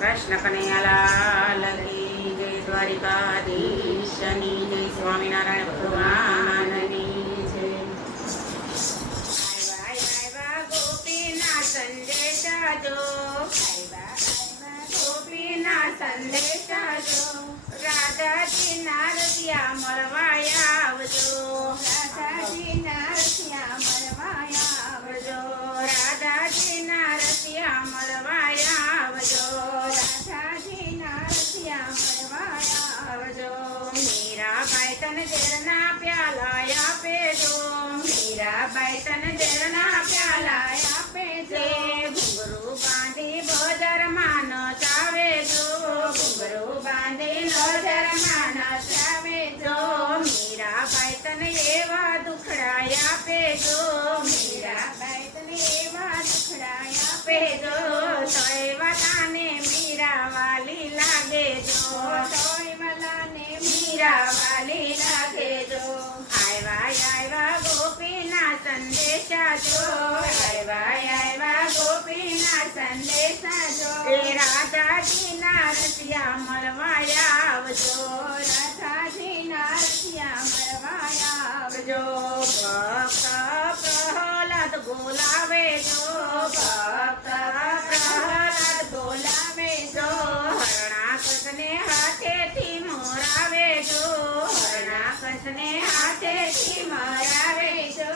કૃષ્ણ કનૈયાલાલ કી જય, દ્વારિકાધીશની જય, સ્વામિનારાયણ ભગવાનની જય. આવ્યા ગોપીના સંદેશા જો, ગોપીના સંદેશા જો, રાધાજીના રસિયા મળવા આવજો, રાધાજીના રસિયા મળવા આવજો, રાધાજીના રસિયા મળવા આવજો, રાધાજીના રસિયા મળવા આવજો. મીરાબાઈ તને ઝેરના પ્યાલા આપે જો, મીરાબાઈ તને ઝેરના પ્યાલા આપે છે. ઘૂંઘરું બાંધી બજારમાં નચાવે જો, ઘૂંઘરું બાંધી બજારમાં નચાવે જો. મીરાબાઈ તને એવા દુખડા આપે જો, મીરાબાઈ તને એવા દુખડા આપે જો. તોય વાલાને મીરા વાલી લાગે જો, તોય વાલાને મીરા વાલી લાગે જો. આવ્યા ગોપીના સંદેશા જો, આવ્યા ગોપીના સંદેશા જો. એ રાધાજીના રસિયા મળવા આવજો, રાધાજીના રસિયા મળવા આવજો. ભક્ત પ્રહલાદ બોલાવે જો, ભક્ત પ્રહલાદ બોલાવે જો. હરણાકસને હાથેથી મોરાવે જો, હરણાકસને હાથેથી મોરાવે જો.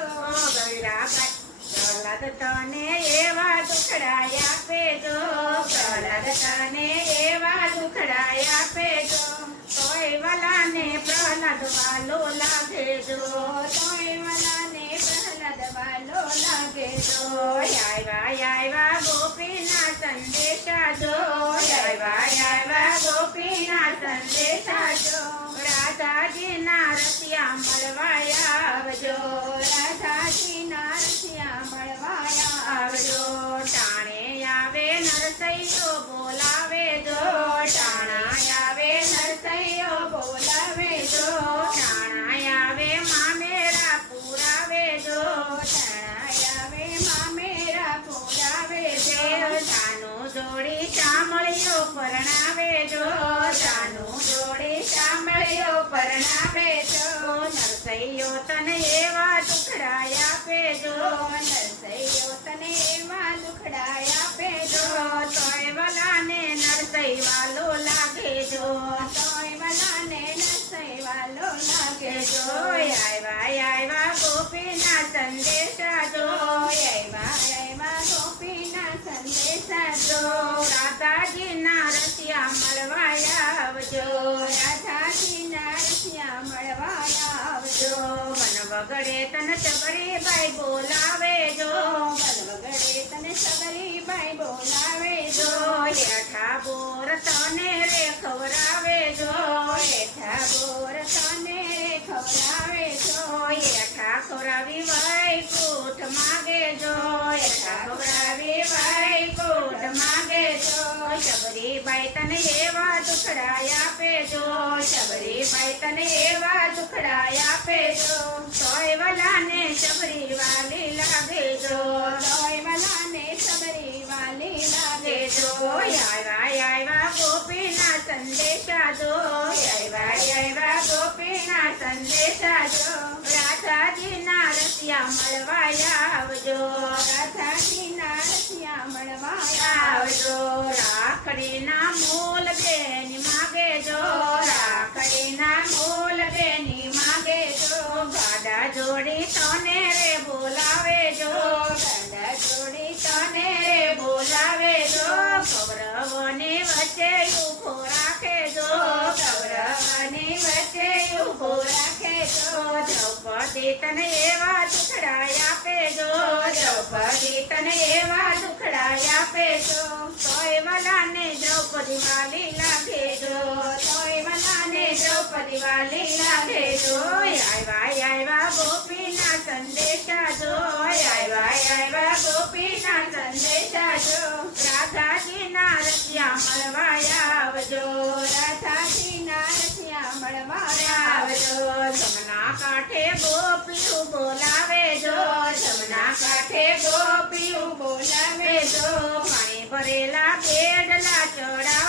ગૈરાબાઈ પ્રહલાદ તને એવા દુખડા આપે જો, પ્રહલાદ તને એવા દુખડા આપે જો. તોય વાલાને પ્રહલાદ વાલો લાગે જો, તોય વાલાને પ્રહલાદ વાલો લાગે જો. આવ્યા ગોપીના સંદેશા જો, આવ્યા ગોપીના સંદેશા જો. રાધાજીના રસિયા મળવા આવજો, રાધાજીના રસિયા મળવા આવજો. ટાણે આવે નરસૈયો બોલાવે જો, ટાણા આવે નરસૈયો બોલાવે જો. ટાણા આવે મામેરા પુરાવે જો, ટાણા આવે મામેરા પુરાવે જો. તાનું જોડી ચામળીઓ પરણાવે જો, તાનું જોડી ચામળીઓ પરણાવે જો. નરસૈયો તને એવા દુખડા આપે જો, નરસૈયો તને એવા દુખડા આપે જો. તોય વાલાને નરસૈ વાલો લાગે જો, તોય વાલાને નરસૈ વાલો લાગે જો. આવ્યા ગોપીના સંદેશા જો, આવ્યા ગોપીના સંદેશા જો. રાધાજીના રસિયા મળવા આવજો, રાધાજીના રસિયા મળવા આવજો. વન વગડે તને સબરીબાઈ બોલાવે જો, વન વગડે તને સબરીબાઈ બોલાવે જો. હેઠા બોર તને રે ખવરાવે જો, હેઠા બોર તને રે ખવરાવે જો. હેઠા ખવરાવી વૈકુંઠ માગે જો, હેઠા ખવરાવી વૈકુંઠ માગે જો. સબરીબાઈ તને એવા દુખડા આપે જો, સબરીબાઈ તને એવા દુખડા આપે જો. તોય વાલાને સબરી વાલી લાગે જો, તોય વાલાને સબરી વાલી લાગે જો. આવ્યા ગોપીના સંદેશા જો, આવ્યા ગોપીના સંદેશા જો. રાધાજીના રસિયા મળવા આવજો, રાધાજીના રસિયા મળવા આવજો. રાખડીના મૂલ બેની માગે જો, રાખડીના મૂલ બેની માગે જો. ગાડા જોડી તને રે બોલાવે જો, ગાડા જોડી તને રે બોલાવે જો. કૌરવોની વચ્ચે ઉભો રાખે જો, કૌરવોની વચ્ચે ઉભો રાખે જો. દ્રૌપદી તને એવા દુખડા આપે જો, દ્રૌપદી તને એવા દુખડા આપે જો. તોય વાલાને દ્રૌપદી વાલી લાગે જો, તોય વાલાને દ્રૌપદી વાલી લાગે જો. આવ્યા ગોપીના સંદેશા જો, આવ્યા ગોપીના સંદેશા જો. રાધાજીના રસિયા મળવા આવજો, રાધાજીના રસિયા મળવા આવજો. જમના કાંઠે ગોપીયું બોલાવે જો, જમના કાંઠે ગોપીયું બોલાવે જો. પાણી ભરેલા બેડલા ચડા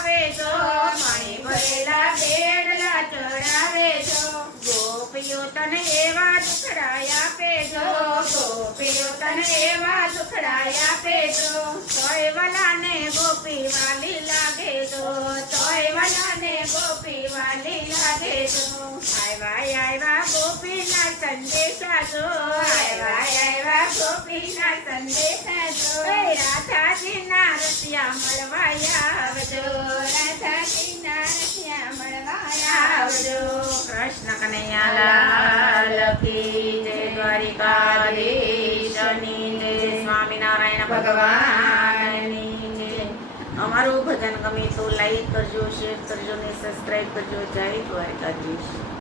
વેલા બેડલા ચડાવે જો ગોપીઓ તને એવા દુખડાયા આપે જો ગોપીઓ તને એવા દુખડાયા આપે જો તોય વલાને ગોપી વાલી લાગે જો તોય વલાને ગોપી વાલી લાગે જો આવ્યા ગોપીના સંદેશા જો આવ્યા ગોપીના સંદેશા જો રાધાજીના રસિયા મળવા આવજો રાધાજીના રસિયા મળવા આવજો કૃષ્ણ કનૈયા લાલ કી જય દ્વારિકાધીશની જય સ્વામિનારાયણ ભગવાનની જય અમારું ભજન ગમે તો લાઈક કરજો શેર કરજો ને સબસ્ક્રાઇબ કરજો જય દ્વારિકાધીશ